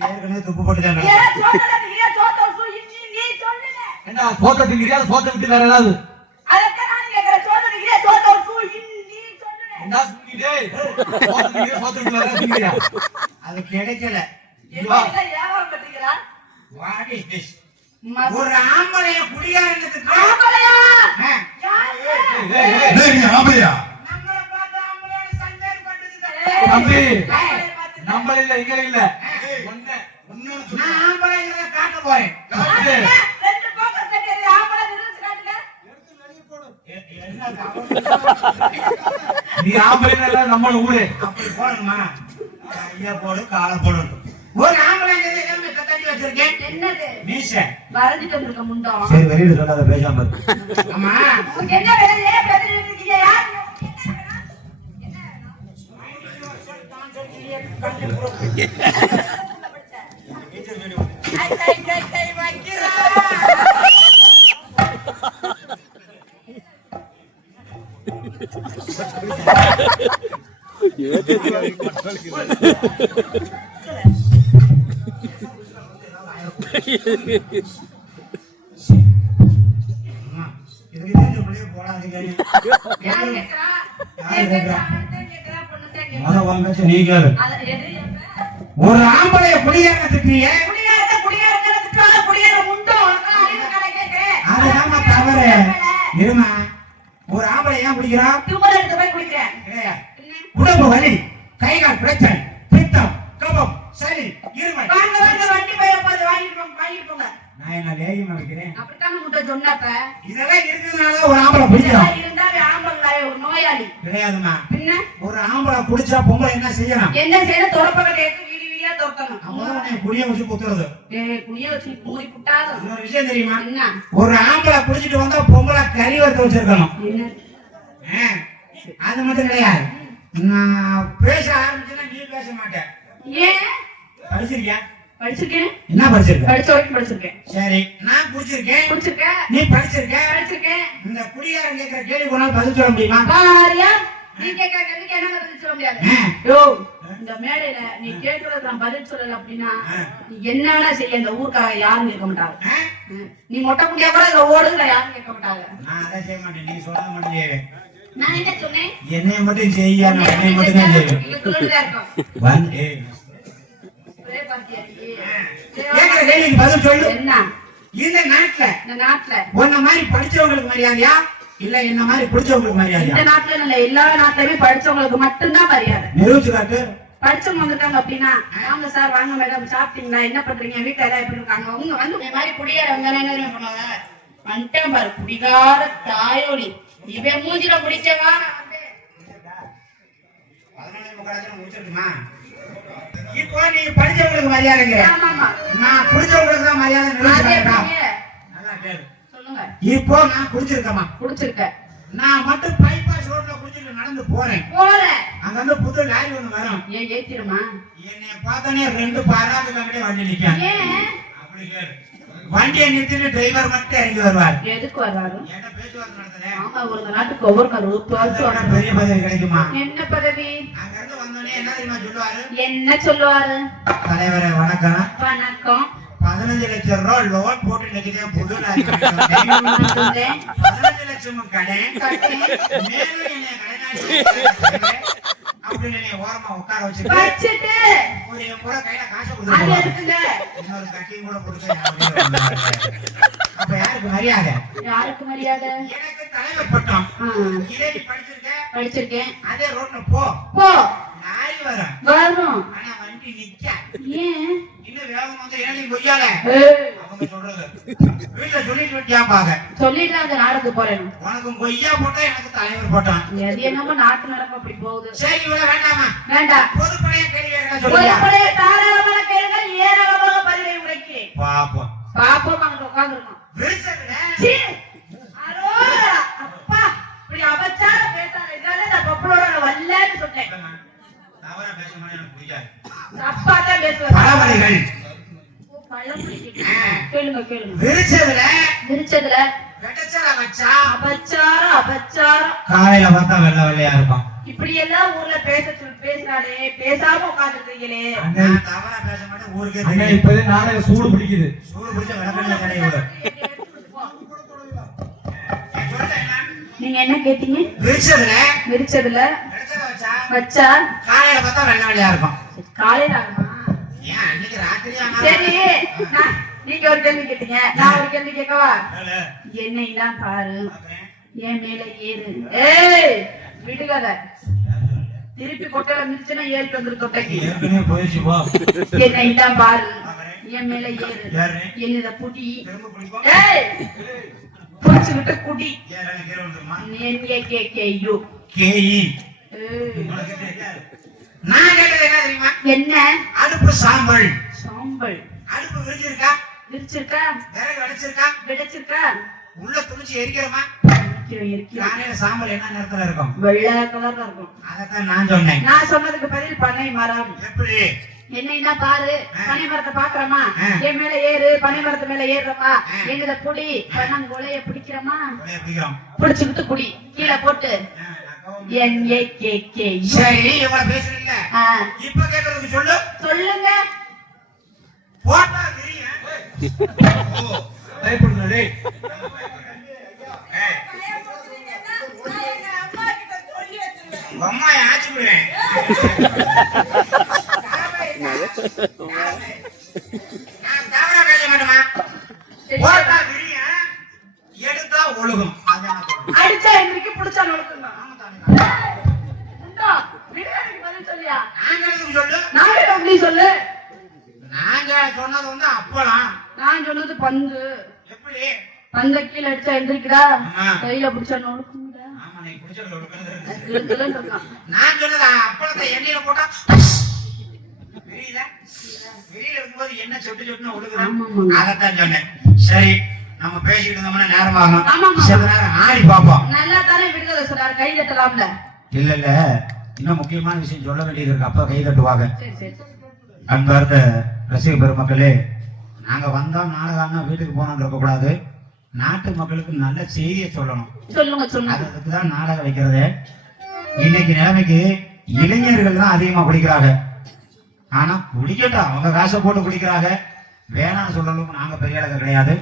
ஏற்கனவே துப்பு சொல்லுங்க. என்ன சோத்த திங்கிறியா சோத்த விட்டு வேற ஏதாவது? அது கிடைக்கல. ஒரு ஆம்பளைய குடியாரத்துக்கு ஆம்பளையா? ஆம்பளையா நம்மள தம்பி. ஆம்பளைய பார்த்து நம்ம இல்ல இங்க இல்ல. நான் ஆம்பளைங்கிறத காட்ட போறேன். ரெண்டு போக்கஸ் கட்டியது ஆம்பளை நிறுத்து காட்டுங்க. எ- என்ன கவனம்? நீ ஆம்பளை இல்ல நம்ம ஊரு. அப்படி போடணுமா ஐயா போடு காலை போடு. ஒரு ஆம்பளைங்கிறத எல்லாமே தட்டி வச்சிருக்கேன்? என்னது? மீச. வரைஞ்சிட்டு வந்திருக்க முண்டம் சரி வெளியில சொல்லாத பேசாம ஆமா உங்களுக்கு என்ன வேணும் ஏன் பேசிட்டு இருக்கீங்க யார்? என்ன முண்டம் ஒரு அறிவு கடை கேக்குறேன். அதுதாம்மா தவறு இருமா ஒரு ஆம்பளை ஏன் பிடிக்கிறான் தும்மல் எடுத்து போய் குடிக்கிறேன் கிடையாது என்ன? உடம்பு வலி கை கால் பிரச்சனை பித்தம் கபம் சளி இருமல். வாங்க வாங்க வண்டி போயிட போகுது வாங்கிட்டு வாங்கிட்டு போங்க. நான் என்ன லேகியம் வைக்கிறேன் அப்படித்தான் உங்கள்கிட்ட சொன்னப்ப? இதெல்லாம் இருக்கிறதுனால ஒரு ஆம்பளை குடிக்கிறான் இதெல்லாம் இருந்தாவே ஆம்பளை ஒரு நோயாளி. கிடையாதுமா பின்ன? ஒரு ஆம்பளை குடிச்சா பொம்பளை என்ன செய்யணும்? என்ன செய்யணும்? தொடப்பக்கட்டை எடுத்து வீடு வீடியா குடிய வச்சு குத்துறது. குடிய வச்சு மூடி புட்டாதும் இன்னொரு விஷயம் தெரியுமா? என்ன? ஒரு ஆம்பளை குடிச்சிட்டு வந்தா பொம்பளை கறி வறுத்து வச்சிருக்கணும். என்ன? அது மட்டும் கிடையாது. பேச ஆரம்பிச்சேன்னா நீ பேச மாட்டேன் ஏன் படிச்சிருக்கியா? படிச்சிருக்கேன். என்ன படிச்சிருக்க? படிச்ச வரைக்கும் படிச்சிருக்கேன். சரி நான் குடிச்சிருக்கேன் குடிச்சிருக்க நீ படிச்சிருக்க? படிச்சிருக்கேன். இந்த குடியாரன் கேட்கிற கேள்வி பதில் சொல்ல முடியுமா? நீ கேட்க கேள்விக்கு என்ன பதில் சொல்ல முடியாது. யோ இந்த மேடையில நீ கேட்கறது நான் பதில் சொல்லல அப்படின்னா. நீ என்ன வேணா செய்ய இந்த ஊர்க்காரங்க யாரும் கேட்க மாட்டாங்க. நீ மொட்டை குண்டியா கூட இதுல ஓடுங்க யாரும் கேட்க மாட்டாங்க. நான் அதை செய்ய மாட்டேன். நீ என்ன மட்டும் செய்ய என்னை மட்டும் தான் செய்வேன். கேள்விக்கு பதில் சொல்லு. இந்த நாட்டுல இந்த நாட்டுல. உன்ன மாதிரி படிச்சவங்களுக்கு மரியாதையா? இல்ல என்ன மாதிரி பிடிச்சவங்களுக்கு இந்த நாட்டுல இல்ல எல்லா நாட்டுலயுமே படிச்சவங்களுக்கு மட்டும்தான் மரியாதை. நிரூபிச்சு காட்டு. படிச்சவங்க வந்துட்டாங்க அப்படின்னா வாங்க சார் வாங்க மேடம் சாப்பிட்டீங்களா? என்ன பண்றீங்க? வீட்டுல எல்லாம் எப்படி இருக்காங்க? அவங்க வந்து இந்த மாதிரி குடியாரவங்க என்ன பண்ணுவாங்க? வந்துட்டேன் பாரு குடிகார தாயோடி. இவன் மூஞ்சில முடிச்சவா இப்போ நீ படிச்சவங்களுக்கு மரியாதைங்கிற நான் குடிச்சவங்களுக்கு தான் மரியாதை சொல்லுங்க. இப்போ நான் குடிச்சிருக்கேமா குடிச்சிருக்க. நான் மட்டும் பைபாஸ் ரோட்ல குடிச்சிட்டு நடந்து போறேன். போற. அங்க வந்து புது லாரி ஒண்ணு வரும். ஏன் ஏத்திடுமா? என்னைய பார்த்தனே ரெண்டு பாராட்டு கம்பெனி வண்டி நிக்காங்க ஏன்? அப்படி கேளு. வண்டியை நிறுத்திட்டு டிரைவர் மட்டும் இறங்கி வருவார். எதுக்கு வர்றாரு என்ன பேச்சுவார்த்தை நடத்துறேன் நாட்டுக்கு ஒவ்வொரு கரு அதோட பெரிய பதவி கிடைக்குமா? என்ன பதவி? அங்க இருந்து வந்தோடனே என்ன தெரியுமா சொல்லுவாரு? என்ன சொல்லுவாரு? தலைவரே வணக்கம். வணக்கம். பதினஞ்சு லட்சம் ரூபாய் லோன் போட்டு நினைக்கிறேன் புது. பதினஞ்சு லட்சம் கடன். கடன். மேலும் என்னை கடனாளி ஓரமா உட்கார வச்சுட்டு ஒரு கையில காசை அது கொடுத்துருவாங்க எதுக்குங்க இன்னொரு கட்டியும் கூட கொடுத்து அப்ப யாருக்கு மரியாதை? யாருக்கு மரியாதை? எனக்கு தலைவர் பட்டம். இதே நீ படிச்சிருக்க படிச்சிருக்கேன். அதே ரோட்ல போ. போ. லாரி வரும் வரும் ஆனா வண்டி நிக்க. ஏன்? இன்னும் வேகம் வந்து நீ கொய்யால வீட்டுல சொல்லிட்டு விட்டியா பாக்க சொல்லிட்டு அந்த நாடகத்துக்கு போறேன். உனக்கு கொய்யா போட்டா எனக்கு தலைவர் போட்டான். எது என்னமோ நாட்டு நடப்பு அப்படி போகுது. சரி இவ்வளவு வேண்டாமா? வேண்டாம் பொதுப்படையா கேள்வி பொதுப்படைய தாராளமான கேளுங்கள் ஏராளமாக பதிலை உடைக்கிறேன். பாப்போம். பாப்போம் அங்க உட்காந்துருக்கோம் விரிசல்ல? சீ! அலோ! அப்பா இப்படி அபச்சார பேசாத இதனால நான் பப்பளோட நான் வரலன்னு சொன்னேன். தவறா எனக்கு அப்பா தான் பேசுவார் கேளுங்க கேளுங்க. விரிச்சதுல? விரிச்சதுல? அபச்சாரம் அபச்சாரம். காலையில பார்த்தா வெள்ளை வெள்ளையா இருப்பான் இப்ப இப்படி எல்லாம் ஊர்ல பேச சொல்லி பேசினாலே பேசாம நான் தவறா பேச மாட்டேன் ஊருக்கே அண்ணே சூடு பிடிக்குது. சூடு பிடிச்ச நீங்க என்ன கேட்டீங்க? விரிச்சதுல? விரிச்சதுல? விரிச்சத வச்சா வச்சா காலையில பார்த்தா வெள்ளை வெள்ளையா இருக்கும். காலையில ஆகுமா ஏன் அன்னைக்கு ராத்திரி ஆனா சரி நீங்க ஒரு கேள்வி கேட்டீங்க. நான் ஒரு கேள்வி கேட்கவா? என்னை தான் பாரு. என் மேல ஏறு. ஏய் விடுகாத. திருப்பி கொட்டையில மிதிச்சுன்னா ஏறிட்டு வந்துரு கொட்டைக்கு என்னை தான் பாரு. என் மேல ஏறு. என்னத புடி. ஏய் குடி. கீழே வந்துருமா என் கே கே யூ. நான் கேட்டது என்ன தெரியுமா? என்ன? அடுப்பு சாம்பல். அடுப்பு விரிஞ்சிருக்கா? விரிச்சிருக்கா? விறகு அடிச்சிருக்கா? விடைச்சிருக்கா? உள்ள துணிச்சு எரிக்கிறோமா? காலையில சாம்பல் என்ன நேரத்துல இருக்கும்? வெள்ளை கலர்ல இருக்கும். அதைத்தான் நான் சொன்னேன். நான் சொன்னதுக்கு பதில் பனை மரம். எப்படி? பாரு பனை மரத்தை பாக்குறமா. என் மேல ஏறு பனை மரத்து மேல ஏறுறமா. என்னத புடி பனங்கொலைய பிடிக்கிறமா? பிடிச்சுக்கிட்டு குடி கீழே போட்டு. சொல்லுங்க. போட்டா விரிய அம்மா எடுத்தா ஒழுகும் அடிச்சா எந்திரிக்கு பிடிச்சா ஆமா நாங்க சொல்லு சொல்லு நாங்க சொன்னது வந்து அப்பலாம் நான் சொன்னது பந்து. எப்படி? பந்த கீழே அடிச்சா எந்திரிக்குதா? ஆமா. கையில பிடிச்சா நான் சொன்னது? அப்பளத்தை எண்ணெயில போட்டா விரியல விரியல இருக்கும்போது என்ன சொட்டு சொட்டுன்னு ஒழுகுது. அதைத்தான் சொன்னேன். சரி நம்ம பேசிக்கிட்டு இருந்தோம்னா நேரமாகும் ஆமாமா. சில நேரம் ஆடி பார்ப்போம். நல்லா தானே விடுதலை சொல்றாரு கை தட்டலாம்ல. இல்ல இல்ல. இன்னும் முக்கியமான விஷயம் சொல்ல வேண்டியது இருக்கு. அப்ப கை தட்டுவாங்க. சரி சரி. அன்பார்ந்த ரசிக பெருமக்களே நாங்க வந்தோம் நாடகம் வீட்டுக்கு போனோம் இருக்க கூடாது நாட்டு மக்களுக்கு நல்ல செய்தியை சொல்லணும். சொல்லுங்க சொல்லுங்க. அதுக்கு தான் நாடகம் வைக்கிறது. இன்னைக்கு நிலைமைக்கு இளைஞர்கள் தான் அதிகமா குடிக்கிறாங்க. ஆனா குடிக்கட்டும் அவங்க காசை போட்டு குடிக்கிறாங்க. வேணாம்னு சொல்லலும் நாங்க பெரிய ஆளுங்க கிடையாது.